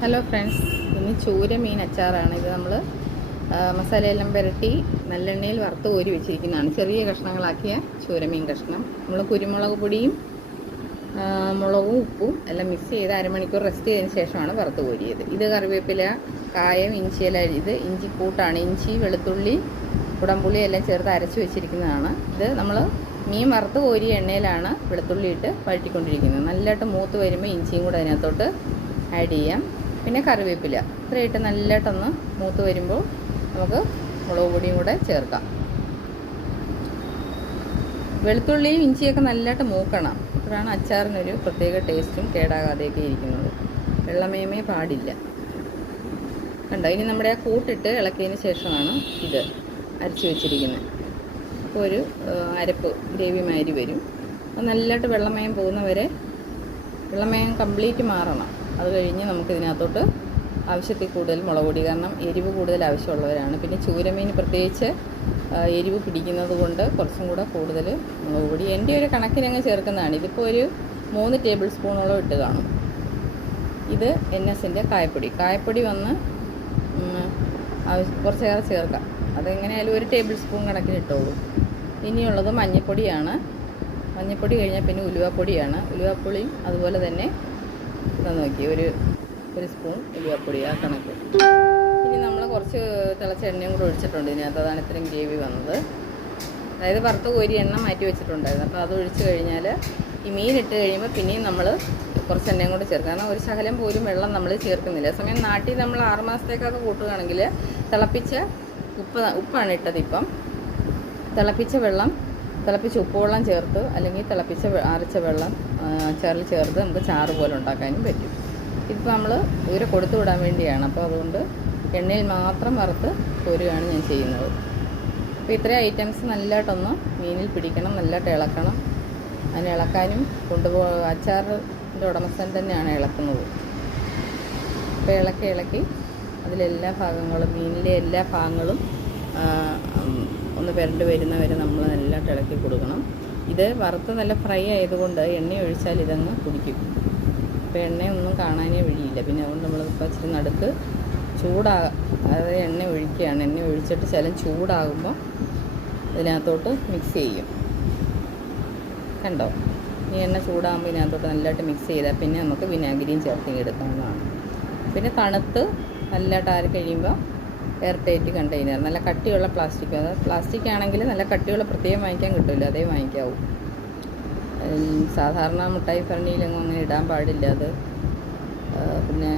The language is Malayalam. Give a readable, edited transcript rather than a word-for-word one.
ഹലോ ഫ്രണ്ട്സ്, ഇനി ചൂര മീൻ അച്ചാറാണ്. ഇത് നമ്മൾ മസാലയെല്ലാം പുരട്ടി നല്ലെണ്ണയിൽ വറുത്ത് കോരി വെച്ചിരിക്കുന്നതാണ്. ചെറിയ കഷ്ണങ്ങളാക്കിയ ചൂരമീൻ കഷ്ണം നമ്മൾ കുരുമുളക് പൊടിയും മുളകും ഉപ്പും എല്ലാം മിക്സ് ചെയ്ത് അരമണിക്കൂർ റെസ്റ്റ് ചെയ്തതിന് ശേഷമാണ് വറുത്ത് കോരിയത്. ഇത് കറിവേപ്പില, കായം, ഇഞ്ചിയെല്ലാം ഇത് ഇഞ്ചിക്കൂട്ടാണ്. ഇഞ്ചി, വെളുത്തുള്ളി, കുടംപുളി എല്ലാം ചേർത്ത് അരച്ച് വെച്ചിരിക്കുന്നതാണ്. ഇത് നമ്മൾ മീൻ വറുത്ത് കോരിയ എണ്ണയിലാണ് വെളുത്തുള്ളി ഇട്ട് വഴറ്റിക്കൊണ്ടിരിക്കുന്നത്. നല്ലതായിട്ട് മൂത്ത് വരുമ്പോൾ ഇഞ്ചിയും കൂടെ അതിനകത്തോട്ട് ആഡ് ചെയ്യാം. പിന്നെ കറിവേപ്പില ഇത്രയിട്ട് നല്ലതായിട്ടൊന്ന് മൂത്ത് വരുമ്പോൾ നമുക്ക് മുളക് പൊടിയും കൂടെ ചേർക്കാം. വെളുത്തുള്ളിയും ഇഞ്ചിയൊക്കെ നല്ലതായിട്ട് മൂക്കണം. അപ്പോഴാണ് അച്ചാറിനൊരു പ്രത്യേക ടേസ്റ്റും കേടാകാതെയൊക്കെ ഇരിക്കുന്നത്. വെള്ളമയമേ പാടില്ല. കണ്ടോ, ഇനി നമ്മുടെ ആ കൂട്ടിട്ട് ഇളക്കിയതിന് ശേഷമാണ് ഇത് അരച്ച് വെച്ചിരിക്കുന്നത്. അപ്പോൾ ഒരു അരപ്പ് ഗ്രേവി മാതിരി വരും. അപ്പോൾ നല്ലതായിട്ട് വെള്ളമയം പോകുന്നവരെ വെള്ളമയം കംപ്ലീറ്റ് മാറണം. അത് കഴിഞ്ഞ് നമുക്കിതിനകത്തോട്ട് ആവശ്യത്തിൽ കൂടുതൽ മുളക് പൊടി, കാരണം എരിവ് കൂടുതൽ ആവശ്യമുള്ളവരാണ്. പിന്നെ ചൂരമീൻ പ്രത്യേകിച്ച് എരിവ് പിടിക്കുന്നത് കൊണ്ട് കുറച്ചും കൂടെ കൂടുതൽ മുളക് പൊടി എൻ്റെ ഒരു കണക്കിനങ്ങ് ചേർക്കുന്നതാണ്. ഇതിപ്പോൾ ഒരു 3 ടേബിൾ സ്പൂണോളം ഇട്ട് കാണും. ഇത് NSൻ്റെ കായപ്പൊടി വന്ന് കുറച്ചേറെ ചേർക്കാം. അതെങ്ങനെയായാലും 1 ടേബിൾ സ്പൂൺ കണക്കിന് ഇട്ടോളൂ. ഇനിയുള്ളത് മഞ്ഞൾപ്പൊടിയാണ്. മഞ്ഞൾപ്പൊടി കഴിഞ്ഞാൽ പിന്നെ ഉലുവാപ്പൊടിയാണ്. ഉലുവാപ്പൊടിയും അതുപോലെ തന്നെ നോക്കി ഒരു സ്പൂൺ ഉലുവാപ്പൊടി ആ കണക്ക്. ഇനി നമ്മൾ കുറച്ച് തിളച്ച എണ്ണയും കൂടെ ഒഴിച്ചിട്ടുണ്ട് ഇതിനകത്ത്. അതാണ് ഇത്രയും ഗ്രേവി വന്നത്. അതായത് വറുത്ത് കോരി എണ്ണ മാറ്റി വെച്ചിട്ടുണ്ടായിരുന്നു. അപ്പോൾ അത് ഒഴിച്ച് കഴിഞ്ഞാൽ ഈ മീൻ ഇട്ട് കഴിയുമ്പോൾ പിന്നെയും നമ്മൾ കുറച്ച് എണ്ണയും കൂടെ ചേർക്കുക. കാരണം ഒരു ശകലം പോലും വെള്ളം നമ്മൾ ചേർക്കുന്നില്ല. സമയം നാട്ടിൽ നമ്മൾ 6 മാസത്തേക്കൊക്കെ കൂട്ടുകയാണെങ്കിൽ തിളപ്പിച്ച ഉപ്പാണ് ഇട്ടത്. ഇപ്പം തിളപ്പിച്ച ഉപ്പുവെള്ളം ചേർത്ത് അല്ലെങ്കിൽ അരച്ച വെള്ളം അച്ചാറിൽ ചേർത്ത് നമുക്ക് ചാറ് പോലെ ഉണ്ടാക്കാനും പറ്റും. ഇതിപ്പോൾ നമ്മൾ ദൂരെ കൊടുത്തു വിടാൻ വേണ്ടിയാണ്. അപ്പോൾ അതുകൊണ്ട് എണ്ണയിൽ മാത്രം വറുത്ത് കോരുകയാണ് ഞാൻ ചെയ്യുന്നത്. അപ്പോൾ ഇത്രയും ഐറ്റംസ് നല്ലതായിട്ടൊന്ന് മീനിൽ പിടിക്കണം, നല്ലതായിട്ട് ഇളക്കണം. അതിന് ഇളക്കാനും അച്ചാറിൻ്റെ ഉടമസ്ഥൻ തന്നെയാണ് ഇളക്കുന്നത്. അപ്പോൾ ഇളക്കി അതിലെല്ലാ ഭാഗങ്ങളും, മീനിലെ എല്ലാ ഭാഗങ്ങളും ഒന്ന് പുരണ്ട് വരുന്നവരെ നമ്മൾ നല്ലതായിട്ട് ഇളക്കി കൊടുക്കണം. ഇത് വറുത്ത് നല്ല ഫ്രൈ ആയതുകൊണ്ട് എണ്ണ ഒഴിച്ചാൽ ഇതങ്ങ് കുടിക്കും. അപ്പോൾ എണ്ണയൊന്നും കാണാനേ വഴിയില്ല. പിന്നെ അതുകൊണ്ട് നമ്മളിപ്പോൾ ഇച്ചിരി നടുക്ക് അതായത് എണ്ണ ഒഴിക്കുകയാണ്. എണ്ണ ഒഴിച്ചിട്ട് ശകലം ചൂടാകുമ്പോൾ ഇതിനകത്തോട്ട് മിക്സ് ചെയ്യും. കണ്ടോ, ഈ എണ്ണ ചൂടാകുമ്പോൾ ഇതിനകത്തോട്ട് നല്ലതായിട്ട് മിക്സ് ചെയ്താൽ പിന്നെ നമുക്ക് വിനാഗിരിയും ചേർത്ത് എടുക്കാവുന്നതാണ്. പിന്നെ തണുത്ത് നല്ലതായിട്ട് ആറി കഴിയുമ്പോൾ എയർ ടൈറ്റ് കണ്ടെയ്നർ, നല്ല കട്ടിയുള്ള പ്ലാസ്റ്റിക്, അതായത് പ്ലാസ്റ്റിക് ആണെങ്കിൽ നല്ല കട്ടിയുള്ള പ്രത്യേകം വാങ്ങിക്കാൻ കിട്ടില്ല, അതേ വാങ്ങിക്കാവൂ. സാധാരണ മിഠായി ഭരണിയിലൊന്നും അങ്ങനെ ഇടാൻ പാടില്ല. അത് പിന്നെ